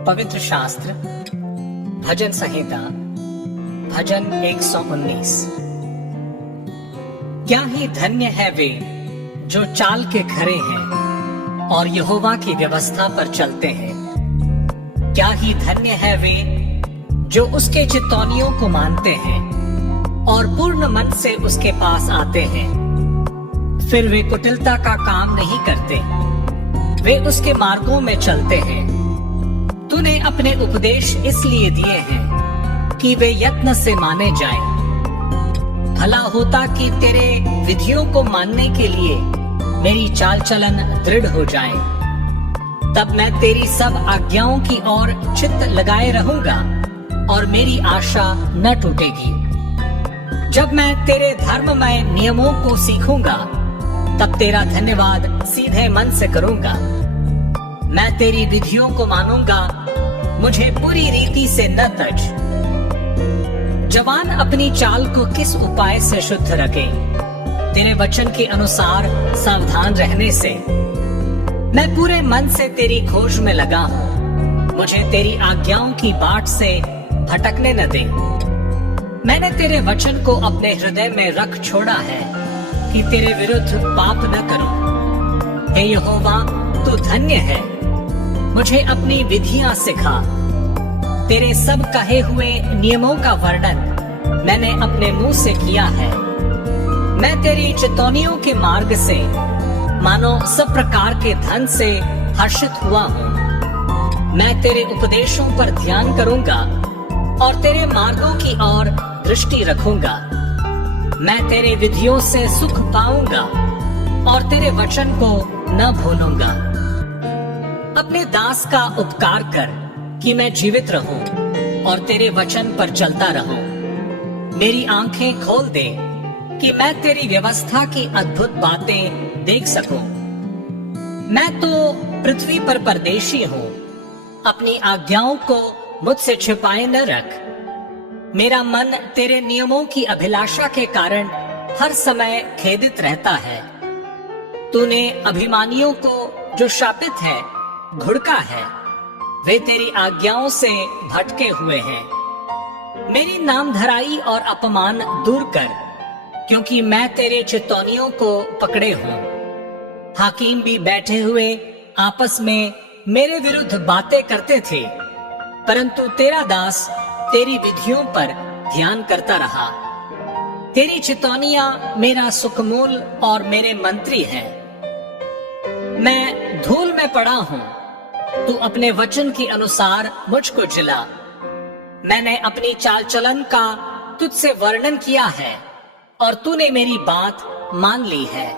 पवित्र शास्त्र भजन संहिता भजन 119। क्या ही धन्य है वे जो चाल के खरे हैं और यहोवा की व्यवस्था पर चलते हैं। क्या ही धन्य है वे जो उसके चितौनियों को मानते हैं और पूर्ण मन से उसके पास आते हैं। फिर वे कुटिलता का काम नहीं करते, वे उसके मार्गों में चलते हैं। तूने अपने उपदेश इसलिए दिए हैं कि वे यत्न से माने जाएं। भला होता कि तेरे विधियों को मानने के लिए मेरी चाल चलन दृढ़ हो जाए। तब मैं तेरी सब आज्ञाओं की ओर चित्त लगाए रहूंगा और मेरी आशा न टूटेगी। जब मैं तेरे धर्ममय नियमों को सीखूंगा तब तेरा धन्यवाद सीधे मन से करूंगा। मैं तेरी विधियों को मानूंगा, मुझे पूरी रीति से न तज। जवान अपनी चाल को किस उपाय से शुद्ध रखे, तेरे वचन के अनुसार सावधान रहने से। मैं पूरे मन से तेरी खोज में लगा हूँ, मुझे तेरी आज्ञाओं की बाट से भटकने न दे। मैंने तेरे वचन को अपने हृदय में रख छोड़ा है कि तेरे विरुद्ध पाप न करूं। हे यहोवा, तू धन्य है, मुझे अपनी विधियां सिखा। तेरे सब कहे हुए नियमों का वर्णन मैंने अपने मुंह से किया है। मैं तेरी चितौनियों के मार्ग से मानो सब प्रकार के धन से हर्षित हुआ हूँ। मैं तेरे उपदेशों पर ध्यान करूंगा और तेरे मार्गों की ओर दृष्टि रखूंगा। मैं तेरे विधियों से सुख पाऊंगा और तेरे वचन को न भूलूंगा। अपने दास का उपकार कर कि मैं जीवित रहूं और तेरे वचन पर चलता रहूं। मेरी आंखें खोल दे कि मैं तेरी व्यवस्था की अद्भुत बातें देख सकूं। मैं तो पृथ्वी पर परदेशी हूं, अपनी आज्ञाओं को मुझसे छिपाए न रख। मेरा मन तेरे नियमों की अभिलाषा के कारण हर समय खेदित रहता है। तूने अभिमानियों को जो शापित है घुड़का है, वे तेरी आज्ञाओं से भटके हुए हैं। मेरी नामधराई और अपमान दूर कर, क्योंकि मैं तेरे चितौनियों को पकड़े हूँ। हाकिम भी बैठे हुए आपस में मेरे विरुद्ध बातें करते थे, परंतु तेरा दास तेरी विधियों पर ध्यान करता रहा। तेरी चितौनियां मेरा सुखमूल और मेरे मंत्री हैं। मैं धूल में पड़ा हूँ, तू अपने वचन के अनुसार मुझको जिला। मैंने अपनी चाल चलन का तुझसे वर्णन किया है और तूने मेरी बात मान ली है।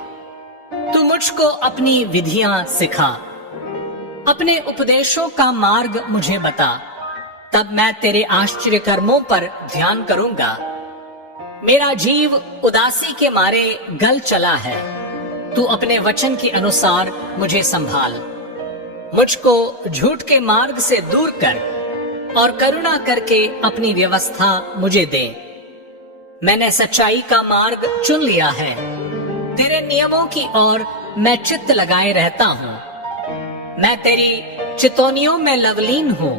तू मुझको अपनी विधियां सिखा, अपने उपदेशों का मार्ग मुझे बता। तब मैं तेरे आश्चर्य कर्मों पर ध्यान करूंगा। मेरा जीव उदासी के मारे गल चला है, तू अपने वचन के अनुसार मुझे संभाल। मुझको झूठ के मार्ग से दूर कर और करुणा करके अपनी व्यवस्था मुझे दे। मैंने सच्चाई का मार्ग चुन लिया है, तेरे नियमों की ओर मैं चित्त लगाए रहता हूँ। मैं तेरी चितौनियों में लवलीन हूँ।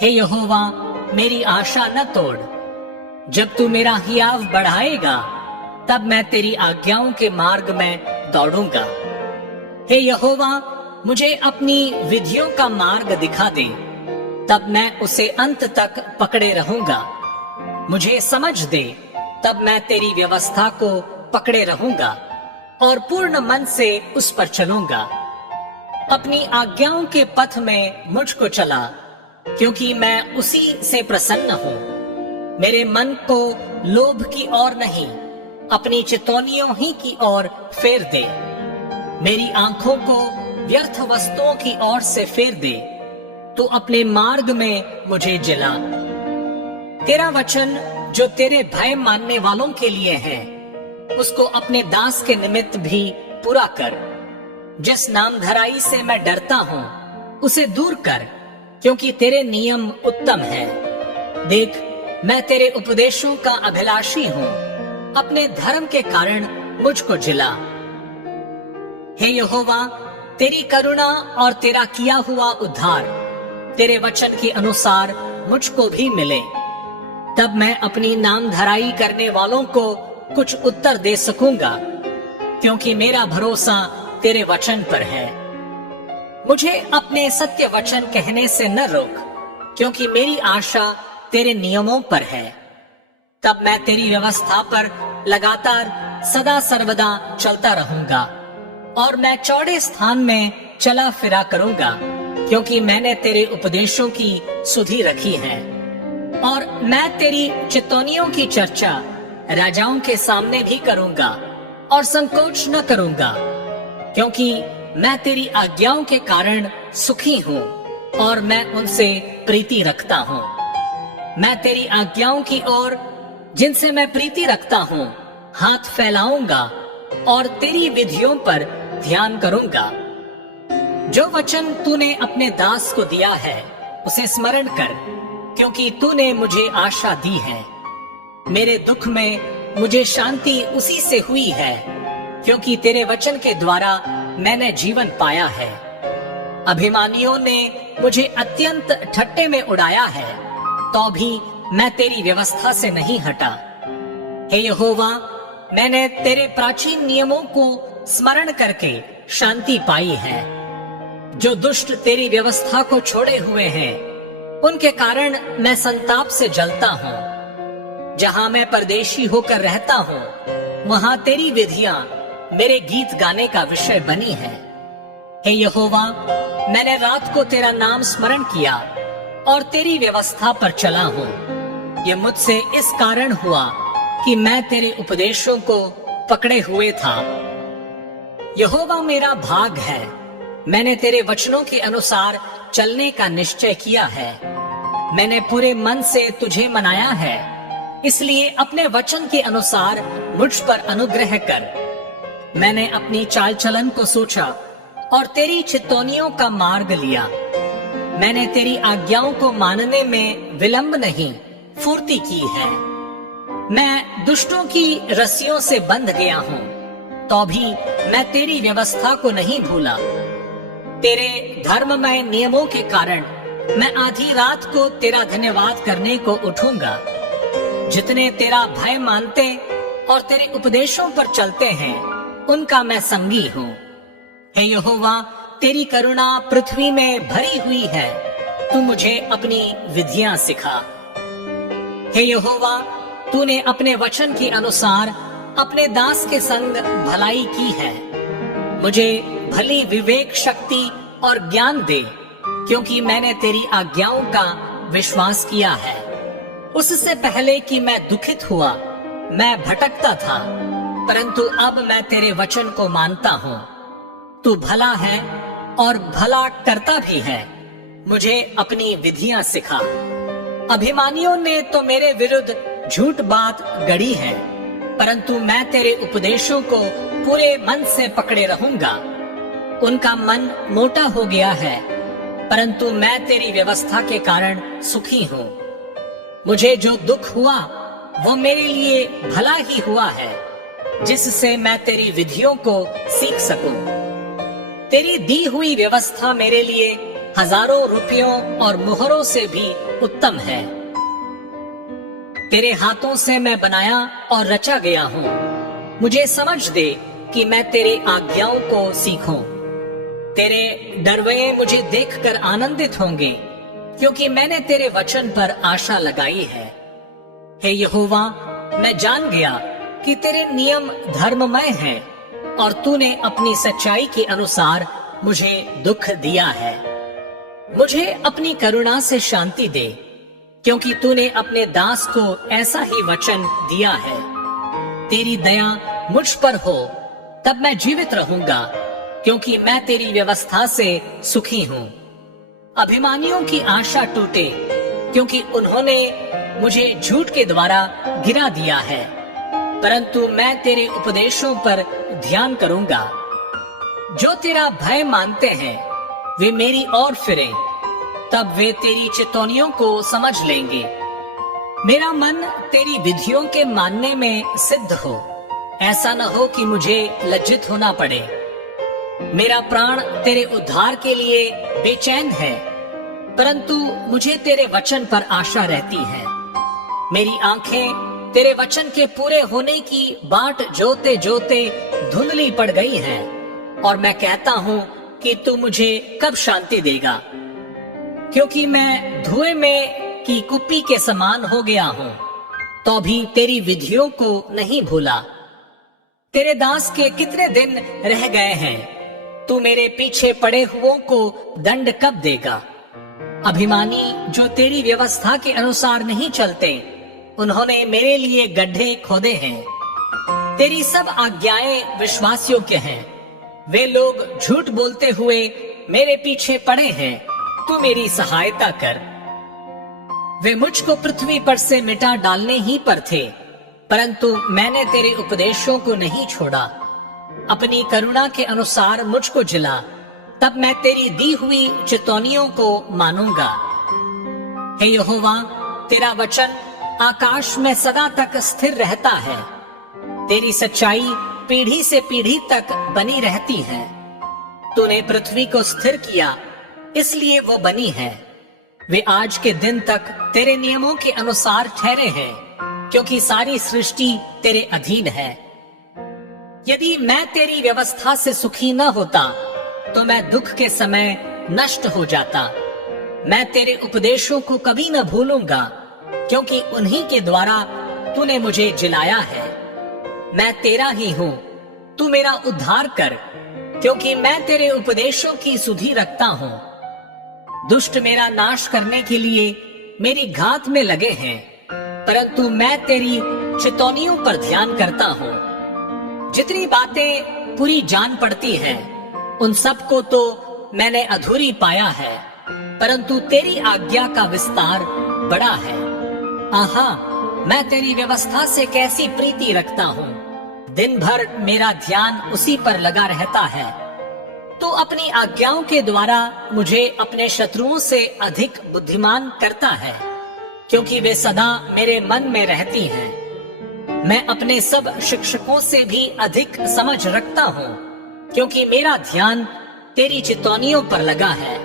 हे यहोवा, मेरी आशा न तोड़। जब तू मेरा हियाव बढ़ाएगा तब मैं तेरी आज्ञाओं के मार्ग में दौड़ूंगा। हे यहोवा, मुझे अपनी विधियों का मार्ग दिखा दे, तब मैं उसे अंत तक पकड़े रहूंगा। मुझे समझ दे, तब मैं तेरी व्यवस्था को पकड़े रहूंगा और पूर्ण मन से उस पर चलूंगा। अपनी आज्ञाओं के पथ में मुझको चला, क्योंकि मैं उसी से प्रसन्न हूँ। मेरे मन को लोभ की ओर नहीं, अपनी चितौनियों ही की ओर फेर दे। मेरी आंखों को व्यर्थ वस्तुओं की ओर से फेर दे। तू अपने मार्ग में मुझे जिला। तेरा वचन जो तेरे भय मानने वालों के लिए है, उसको अपने दास के निमित्त भी पूरा कर। जिस नामधराई से मैं डरता हूँ उसे दूर कर, क्योंकि तेरे नियम उत्तम है। देख, मैं तेरे उपदेशों का अभिलाषी हूँ, अपने धर्म के कारण मुझको जिला। हे यहोवा, तेरी करुणा और तेरा किया हुआ उद्धार तेरे वचन के अनुसार मुझको भी मिले, तब मैं अपनी नामधराई करने वालों को कुछ उत्तर दे सकूंगा, क्योंकि मेरा भरोसा तेरे वचन पर है। मुझे अपने सत्य वचन कहने से न रोक, क्योंकि मेरी आशा तेरे नियमों पर है। तब मैं तेरी व्यवस्था पर लगातार सदा सर्वदा चलता रहूंगा, और मैं चौड़े स्थान में चला फिरा करूंगा, क्योंकि मैंने तेरे उपदेशों की सुधि रखी है। और मैं तेरी चितौनियों की चर्चा राजाओं के सामने भी करूंगा और संकोच न करूंगा, क्योंकि मैं तेरी आज्ञाओं के कारण सुखी हूँ और मैं उनसे प्रीति रखता हूँ। मैं तेरी आज्ञाओं की ओर, जिनसे मैं प्रीति रखता हूँ, हाथ फैलाऊंगा और तेरी विधियों पर ध्यान करूंगा। जो वचन तूने अपने दास को दिया है उसे स्मरण कर, क्योंकि तूने मुझे आशा दी है। मेरे दुख में मुझे शांति उसी से हुई है, क्योंकि तेरे वचन के द्वारा मैंने जीवन पाया है। अभिमानियों ने मुझे अत्यंत ठट्टे में उड़ाया है, तो भी मैं तेरी व्यवस्था से नहीं हटा। हे यहोवा, मैंने तेरे प्राचीन नियमों को स्मरण करके शांति पाई है। जो दुष्ट तेरी व्यवस्था को छोड़े हुए हैं, उनके कारण मैं संताप से जलता हूँ। जहाँ मैं परदेशी होकर रहता हूँ, वहाँ तेरी विधियां मेरे गीत गाने का विषय बनी है। हे यहोवा, मैंने रात को तेरा नाम स्मरण किया और तेरी व्यवस्था पर चला हूँ। ये मुझसे इस कारण हुआ कि मैं तेरे उपदेशों को पकड़े हुए था। यहोवा मेरा भाग है, मैंने तेरे वचनों के अनुसार चलने का निश्चय किया है। मैंने पूरे मन से तुझे मनाया है, इसलिए अपने वचन के अनुसार मुझ पर अनुग्रह कर। मैंने अपनी चाल चलन को सोचा और तेरी चितौनियों का मार्ग लिया। मैंने तेरी आज्ञाओं को मानने में विलंब नहीं, फुर्ती की है। मैं दुष्टों की रस्सियों से बंध गया हूँ, तो भी मैं तेरी व्यवस्था को नहीं भूला। तेरे धर्ममय नियमों के कारण मैं आधी रात को तेरा धन्यवाद करने को उठूंगा। जितने तेरा भय मानते और तेरे उपदेशों पर चलते हैं, उनका मैं संगी हूँ। हे यहोवा, तेरी करुणा पृथ्वी में भरी हुई है, तू मुझे अपनी विधियां सिखा। हे यहोवा, तूने अपने वचन के अनुसार अपने दास के संग भलाई की है। मुझे भली विवेक शक्ति और ज्ञान दे, क्योंकि मैंने तेरी आज्ञाओं का विश्वास किया है। उससे पहले कि मैं दुखित हुआ, मैं भटकता था, परंतु अब मैं तेरे वचन को मानता हूँ। तू भला है और भला करता भी है। मुझे अपनी विधियां सिखा। अभिमानियों ने तो मेरे विरुद्ध झूठ बात गढ़ी है, परंतु मैं तेरे उपदेशों को पूरे मन से पकड़े रहूंगा। उनका मन मोटा हो गया है, परंतु मैं तेरी व्यवस्था के कारण सुखी हूँ। मुझे जो दुख हुआ वो मेरे लिए भला ही हुआ है, जिससे मैं तेरी विधियों को सीख सकूं। तेरी दी हुई व्यवस्था मेरे लिए हजारों रुपयों और मुहरों से भी उत्तम है। तेरे हाथों से मैं बनाया और रचा गया हूँ। मुझे समझ दे कि मैं तेरे आज्ञाओं को सीखूं। तेरे डरवये मुझे देखकर आनंदित होंगे, क्योंकि मैंने तेरे वचन पर आशा लगाई है। हे यहोवा, मैं जान गया कि तेरे नियम धर्ममय हैं और तूने अपनी सच्चाई के अनुसार मुझे दुख दिया है। मुझे अपनी करुणा से शांति दे, क्योंकि तूने अपने दास को ऐसा ही वचन दिया है। तेरी दया मुझ पर हो, तब मैं जीवित रहूंगा, क्योंकि मैं तेरी व्यवस्था से सुखी हूँ। अभिमानियों की आशा टूटे, क्योंकि उन्होंने मुझे झूठ के द्वारा गिरा दिया है, परंतु मैं तेरे उपदेशों पर ध्यान करूंगा। जो तेरा भय मानते हैं वे मेरी ओर फिरें, तब वे तेरी चितौनियों को समझ लेंगे। मेरा मन तेरी विधियों के मानने में सिद्ध हो, ऐसा न हो कि मुझे लज्जित होना पड़े। मेरा प्राण तेरे उद्धार के लिए बेचैन है, परंतु मुझे तेरे वचन पर आशा रहती है। मेरी आंखें तेरे वचन के पूरे होने की बाट जोते जोते धुंधली पड़ गई हैं, और मैं कहता हूं कि तू मुझे कब शांति देगा, क्योंकि मैं धुएं में की कुप्पी के समान हो गया हूं, तो भी तेरी विधियों को नहीं भूला। तेरे दास के कितने दिन रह गए हैं, तू मेरे पीछे पड़े हुओं को दंड कब देगा। अभिमानी जो तेरी व्यवस्था के अनुसार नहीं चलते, उन्होंने मेरे लिए गड्ढे खोदे हैं। तेरी सब आज्ञाएं विश्वास योग्य हैं। वे लोग झूठ बोलते हुए मेरे पीछे पड़े हैं, तू मेरी सहायता कर। वे मुझको पृथ्वी पर से मिटा डालने ही पर थे, परंतु मैंने तेरे उपदेशों को नहीं छोड़ा। अपनी करुणा के अनुसार मुझको जिला, तब मैं तेरी दी हुई चितौनियों को मानूंगा। हे यहोवा, तेरा वचन आकाश में सदा तक स्थिर रहता है। तेरी सच्चाई पीढ़ी से पीढ़ी तक बनी रहती है। तूने पृथ्वी को स्थिर किया, इसलिए वो बनी है। वे आज के दिन तक तेरे नियमों के अनुसार ठहरे हैं, क्योंकि सारी सृष्टि तेरे अधीन है। यदि मैं तेरी व्यवस्था से सुखी न होता, तो मैं दुख के समय नष्ट हो जाता। मैं तेरे उपदेशों को कभी न भूलूंगा, क्योंकि उन्हीं के द्वारा तूने मुझे जिलाया है। मैं तेरा ही हूँ, तू मेरा उद्धार कर, क्योंकि मैं तेरे उपदेशों की सुधि रखता हूँ। दुष्ट मेरा नाश करने के लिए मेरी घात में लगे हैं, परंतु मैं तेरी चितौनियों पर ध्यान करता हूँ। जितनी बातें पूरी जान पड़ती हैं, उन सबको तो मैंने अधूरी पाया है, परंतु तेरी आज्ञा का विस्तार बड़ा है। आहा, मैं तेरी व्यवस्था से कैसी प्रीति रखता हूँ। दिन भर मेरा ध्यान उसी पर लगा रहता है। तो अपनी आज्ञाओं के द्वारा मुझे अपने शत्रुओं से अधिक बुद्धिमान करता है, क्योंकि वे सदा मेरे मन में रहती हैं। मैं अपने सब शिक्षकों से भी अधिक समझ रखता हूँ, क्योंकि मेरा ध्यान तेरी चितौनियों पर लगा है।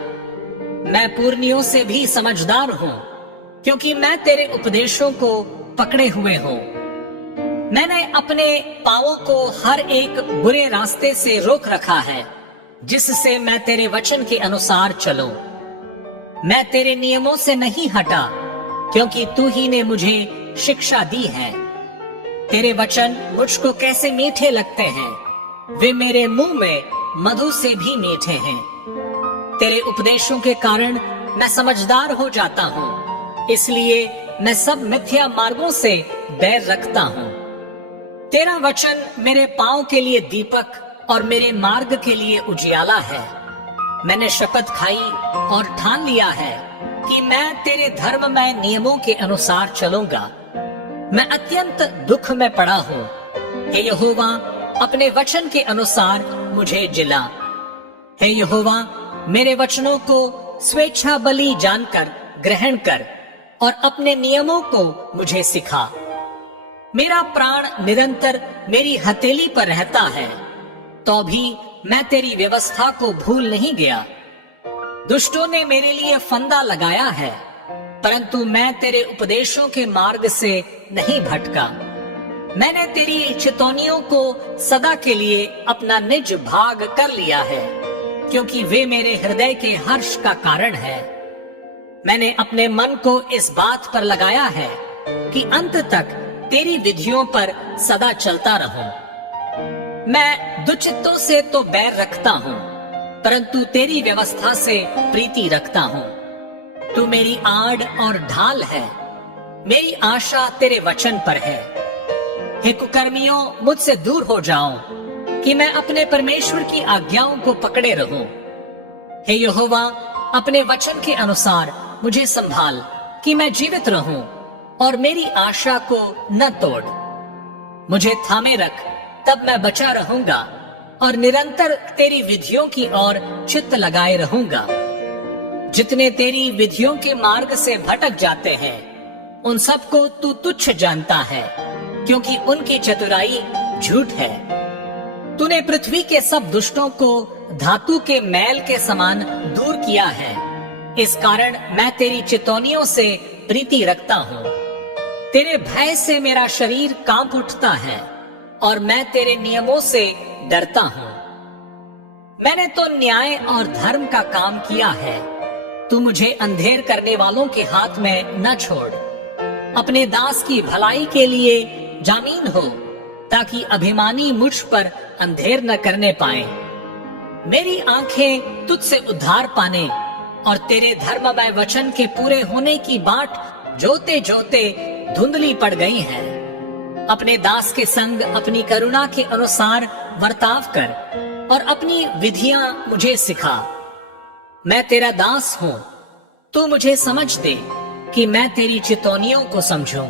मैं पूर्णियों से भी समझदार हूँ, क्योंकि मैं तेरे उपदेशों को पकड़े हुए हूँ। मैंने अपने पांवों को हर एक बुरे रास्ते से रोक रखा है, जिससे मैं तेरे वचन के अनुसार चलूं। मैं तेरे नियमों से नहीं हटा, क्योंकि तू ही ने मुझे शिक्षा दी है। तेरे वचन मुझको कैसे मीठे लगते हैं, वे मेरे मुंह में मधु से भी मीठे हैं। तेरे उपदेशों के कारण मैं समझदार हो जाता हूँ, इसलिए मैं सब मिथ्या मार्गों से बैर रखता हूँ। तेरा वचन मेरे पांव के लिए दीपक और मेरे मार्ग के लिए उजियाला है। मैंने शपथ खाई और ठान लिया है कि मैं तेरे धर्ममय नियमों के अनुसार चलूंगा। मैं अत्यंत दुख में पड़ा हूँ। हे यहोवा, अपने वचन के अनुसार मुझे जिला। हे यहोवा, मेरे वचनों को स्वेच्छा बलि जानकर ग्रहण कर और अपने नियमों को मुझे सिखा। मेरा प्राण निरंतर मेरी हथेली पर रहता है, तो भी मैं तेरी व्यवस्था को भूल नहीं गया। दुष्टों ने मेरे लिए फंदा लगाया है, परंतु मैं तेरे उपदेशों के मार्ग से नहीं भटका। मैंने तेरी चितौनियों को सदा के लिए अपना निज भाग कर लिया है, क्योंकि वे मेरे हृदय के हर्ष का कारण है। मैंने अपने मन को इस बात पर लगाया है कि अंत तक तेरी विधियों पर सदा चलता रहूं। मैं दुष्टों से तो बैर रखता हूँ, परंतु तेरी व्यवस्था से प्रीति रखता हूँ। तू मेरी आड़ और ढाल है, मेरी आशा तेरे वचन पर है। हे कुकर्मियों, मुझसे दूर हो जाओ, कि मैं अपने परमेश्वर की आज्ञाओं को पकड़े रहूं। हे यहोवा, अपने वचन के अनुसार मुझे संभाल, कि मैं जीवित रहूं और मेरी आशा को न तोड़। मुझे थामे रख, तब मैं बचा रहूंगा और निरंतर तेरी विधियों की ओर चित्त लगाए रहूंगा। जितने तेरी विधियों के मार्ग से भटक जाते हैं, उन सबको तू तुच्छ जानता है, क्योंकि उनकी चतुराई झूठ है। तूने पृथ्वी के सब दुष्टों को धातु के मैल के समान दूर किया है, इस कारण मैं तेरी चितौनियों से प्रीति रखता हूँ। तेरे भय से मेरा शरीर कांप उठता है और मैं तेरे नियमों से डरता हूँ। मैंने तो न्याय और धर्म का काम किया है। तू मुझे अंधेर करने वालों के हाथ में न छोड़। अपने दास की भलाई के लिए जामीन हो, ताकि अभिमानी मुझ पर अंधेर न करने पाए। मेरी आंखें तुझसे उद्धार पाने और तेरे धर्ममय वचन के पूरे होने की बाट जोते जोते धुंधली पड़ गई हैं। अपने दास के संग अपनी करुणा के अनुसार वर्ताव कर और अपनी विधियां मुझे सिखा। मैं तेरा दास हूँ, तू मुझे समझ दे कि मैं तेरी चितौनियों को समझूं।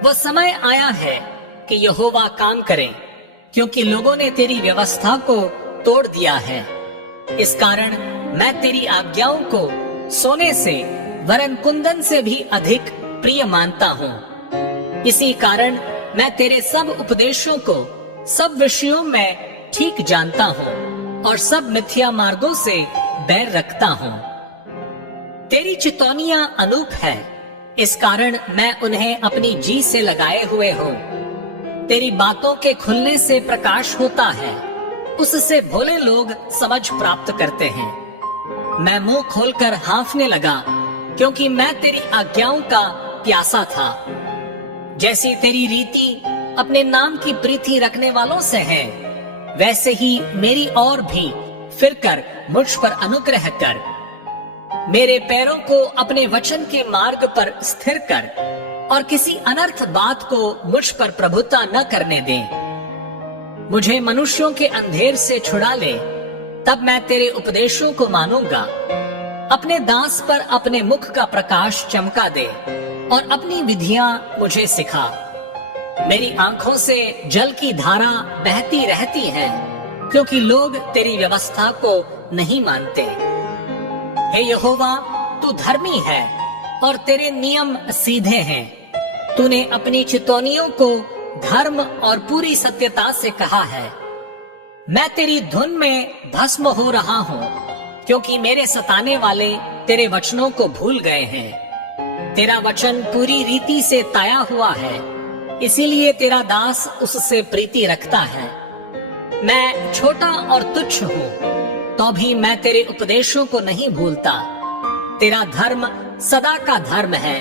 वह समय आया है कि यहोवा काम करे, क्योंकि लोगों ने तेरी व्यवस्था को तोड़ दिया है। इस कारण मैं तेरी आज्ञाओं को सोने से वरन कुंदन से भी अधिक प्रिय मानता हूँ। इसी कारण मैं तेरे सब उपदेशों को सब विषयों में ठीक जानता हूँ और सब मिथ्या मार्गों से बैर रखता हूँ। तेरी चितौनियां अनूप है, इस कारण मैं उन्हें अपनी जी से लगाए हुए हूँ। तेरी बातों के खुलने से प्रकाश होता है, उससे भोले लोग समझ प्राप्त करते हैं। मैं मुंह खोलकर हाँफने लगा, क्योंकि मैं तेरी आज्ञाओं का प्यासा था। जैसी तेरी रीति अपने नाम की प्रीति रखने वालों से है, वैसे ही मेरी और भी फिरकर मुझ पर अनुग्रह कर। मेरे पैरों को अपने वचन के मार्ग पर स्थिर कर और किसी अनर्थ बात को मुझ पर प्रभुता न करने दे। मुझे मनुष्यों के अंधेर से छुड़ा ले, तब मैं तेरे उपदेशों को मानूंगा। अपने दास पर अपने मुख का प्रकाश चमका दे और अपनी विधियां मुझे सिखा। मेरी आंखों से जल की धारा बहती रहती है, क्योंकि लोग तेरी व्यवस्था को नहीं मानते। हे यहोवा, तू धर्मी है और तेरे नियम सीधे हैं। तूने अपनी चितौनियों को धर्म और पूरी सत्यता से कहा है। मैं तेरी धुन में भस्म हो रहा हूँ, क्योंकि मेरे सताने वाले तेरे वचनों को भूल गए हैं। तेरा वचन पूरी रीति से ताया हुआ है, इसीलिए तेरा दास उससे प्रीति रखता है। मैं छोटा और तुच्छ हूँ, तो भी मैं तेरे उपदेशों को नहीं भूलता। तेरा धर्म सदा का धर्म है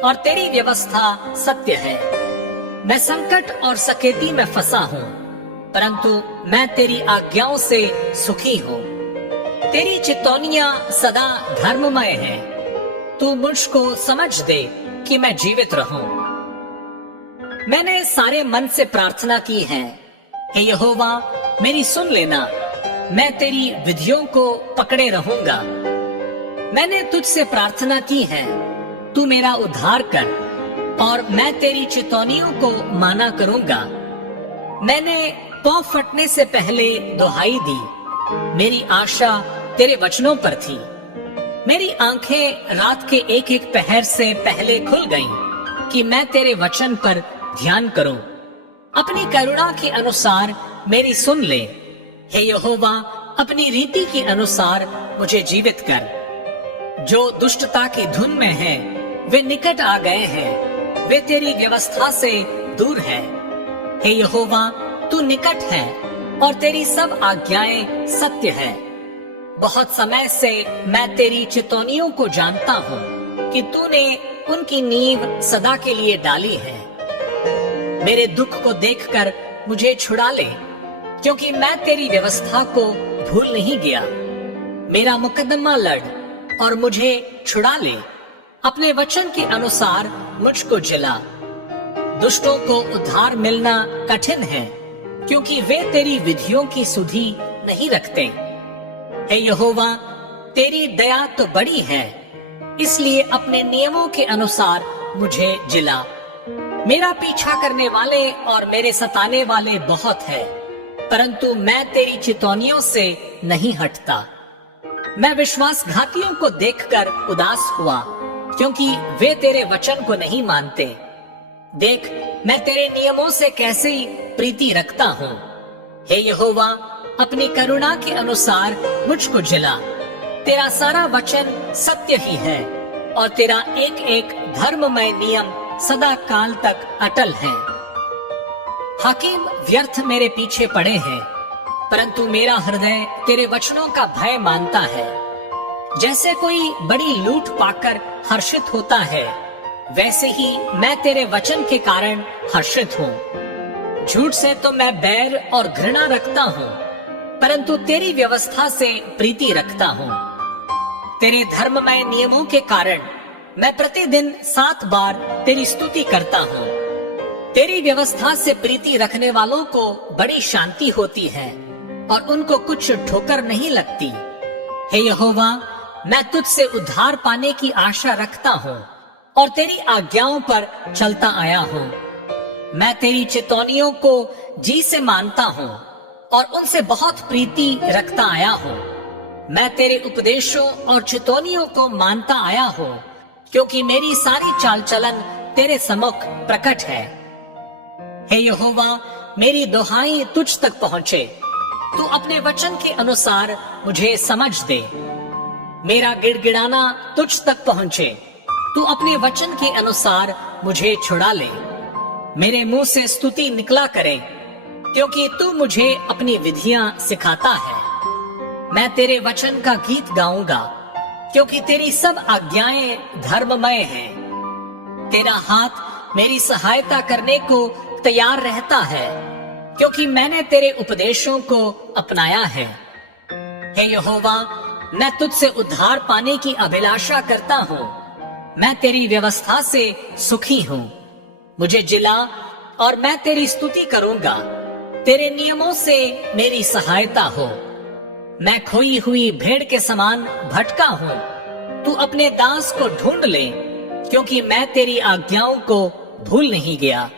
और तेरी व्यवस्था सत्य है। मैं संकट और सकेती में फंसा हूँ, परंतु मैं तेरी आज्ञाओं से सुखी हूँ। तेरी चितौनियां सदा धर्ममय हैं। तू मुझको समझ दे कि मैं जीवित रहूं। मैंने सारे मन से प्रार्थना की है, हे यहोवा, मेरी सुन लेना। मैं तेरी विधियों को पकड़े रहूंगा। मैंने तुझसे प्रार्थना की है, तू मेरा उद्धार कर और मैं तेरी चितौनियों को माना करूंगा। मैंने पौ फटने से पहले दुहाई दी। मेरी आशा तेरे वचनों पर थी। मेरी आंखें रात के एक एक पहर से पहले खुल गईं कि मैं तेरे वचन पर ध्यान करूं। अपनी करुणा के अनुसार मेरी सुन ले। हे यहोवा, अपनी रीति के अनुसार मुझे जीवित कर। जो दुष्टता की धुन में है, वे निकट आ गए हैं। वे तेरी व्यवस्था से दूर है। हे यहोवा, तू निकट है और तेरी सब आज्ञाएं सत्य है। बहुत समय से मैं तेरी चितौनियों को जानता हूँ कि तूने उनकी नींव सदा के लिए डाली है। मेरे दुख को देखकर मुझे छुड़ा ले, क्योंकि मैं तेरी व्यवस्था को भूल नहीं गया। मेरा मुकदमा लड़ और मुझे छुड़ा ले। अपने वचन के अनुसार मुझको जिला। दुष्टों को उद्धार मिलना कठिन है, क्योंकि वे तेरी विधियों की सुधि नहीं रखते। हे यहोवा, तेरी दया तो बड़ी है, इसलिए अपने नियमों के अनुसार मुझे जिला। मेरा पीछा करने वाले और मेरे सताने वाले बहुत है, परंतु मैं तेरी चितौनियों से नहीं हटता। मैं विश्वासघातियों को देखकर उदास हुआ, क्योंकि वे तेरे वचन को नहीं मानते। देख, मैं तेरे नियमों से कैसे प्रीति रखता हूँ। हे यहोवा, अपनी करुणा के अनुसार मुझको जिला तेरा सारा वचन सत्य ही है और तेरा एक एक धर्ममय नियम सदा काल तक अटल है। हाकिम व्यर्थ मेरे पीछे पड़े हैं, परंतु मेरा हृदय तेरे वचनों का भय मानता है। जैसे कोई बड़ी लूट पाकर हर्षित होता है, वैसे ही मैं तेरे वचन के कारण हर्षित हूँ। झूठ से तो मैं बैर और घृणा रखता हूँ, परंतु तेरी व्यवस्था से प्रीति रखता हूँ। तेरे धर्ममय नियमों के कारण मैं प्रतिदिन 7 बार तेरी स्तुति करता हूँ। तेरी व्यवस्था से प्रीति रखने वालों को बड़ी शांति होती है और उनको कुछ ठोकर नहीं लगती। हे यहोवा, मैं तुझसे उद्धार पाने की आशा रखता हूँ और तेरी आज्ञाओं पर चलता आया हूँ। मैं तेरी चितौनियों को जी से मानता हूँ और उनसे बहुत प्रीति रखता आया हूँ। मैं तेरे उपदेशों और चितौनियों को मानता आया हूँ, क्योंकि मेरी सारी चाल चलन तेरे सम्मुख प्रकट है। हे यहोवा, मेरी दुहाई तुझ तक पहुँचे, तू अपने वचन के अनुसार मुझे समझ दे। मेरा गिड़गिड़ाना तुझ तक पहुँचे, तू अपने वचन के अनुसार मुझे छुड़ा ले। मेरे मुंह से स्तुति निकला करे, क्योंकि तू मुझे अपनी विधियां सिखाता है। मैं तेरे वचन का गीत गाऊंगा, क्योंकि तेरी सब आज्ञाएं धर्ममय हैं। तेरा हाथ मेरी सहायता करने को तैयार रहता है, क्योंकि मैंने तेरे उपदेशों को अपनाया है। हे यहोवा, मैं तुझसे उद्धार पाने की अभिलाषा करता हूँ। मैं तेरी व्यवस्था से सुखी हूँ। मुझे जिला और मैं तेरी स्तुति करूंगा। तेरे नियमों से मेरी सहायता हो। मैं खोई हुई भेड़ के समान भटका हूँ। तू अपने दास को ढूंढ ले, क्योंकि मैं तेरी आज्ञाओं को भूल नहीं गया।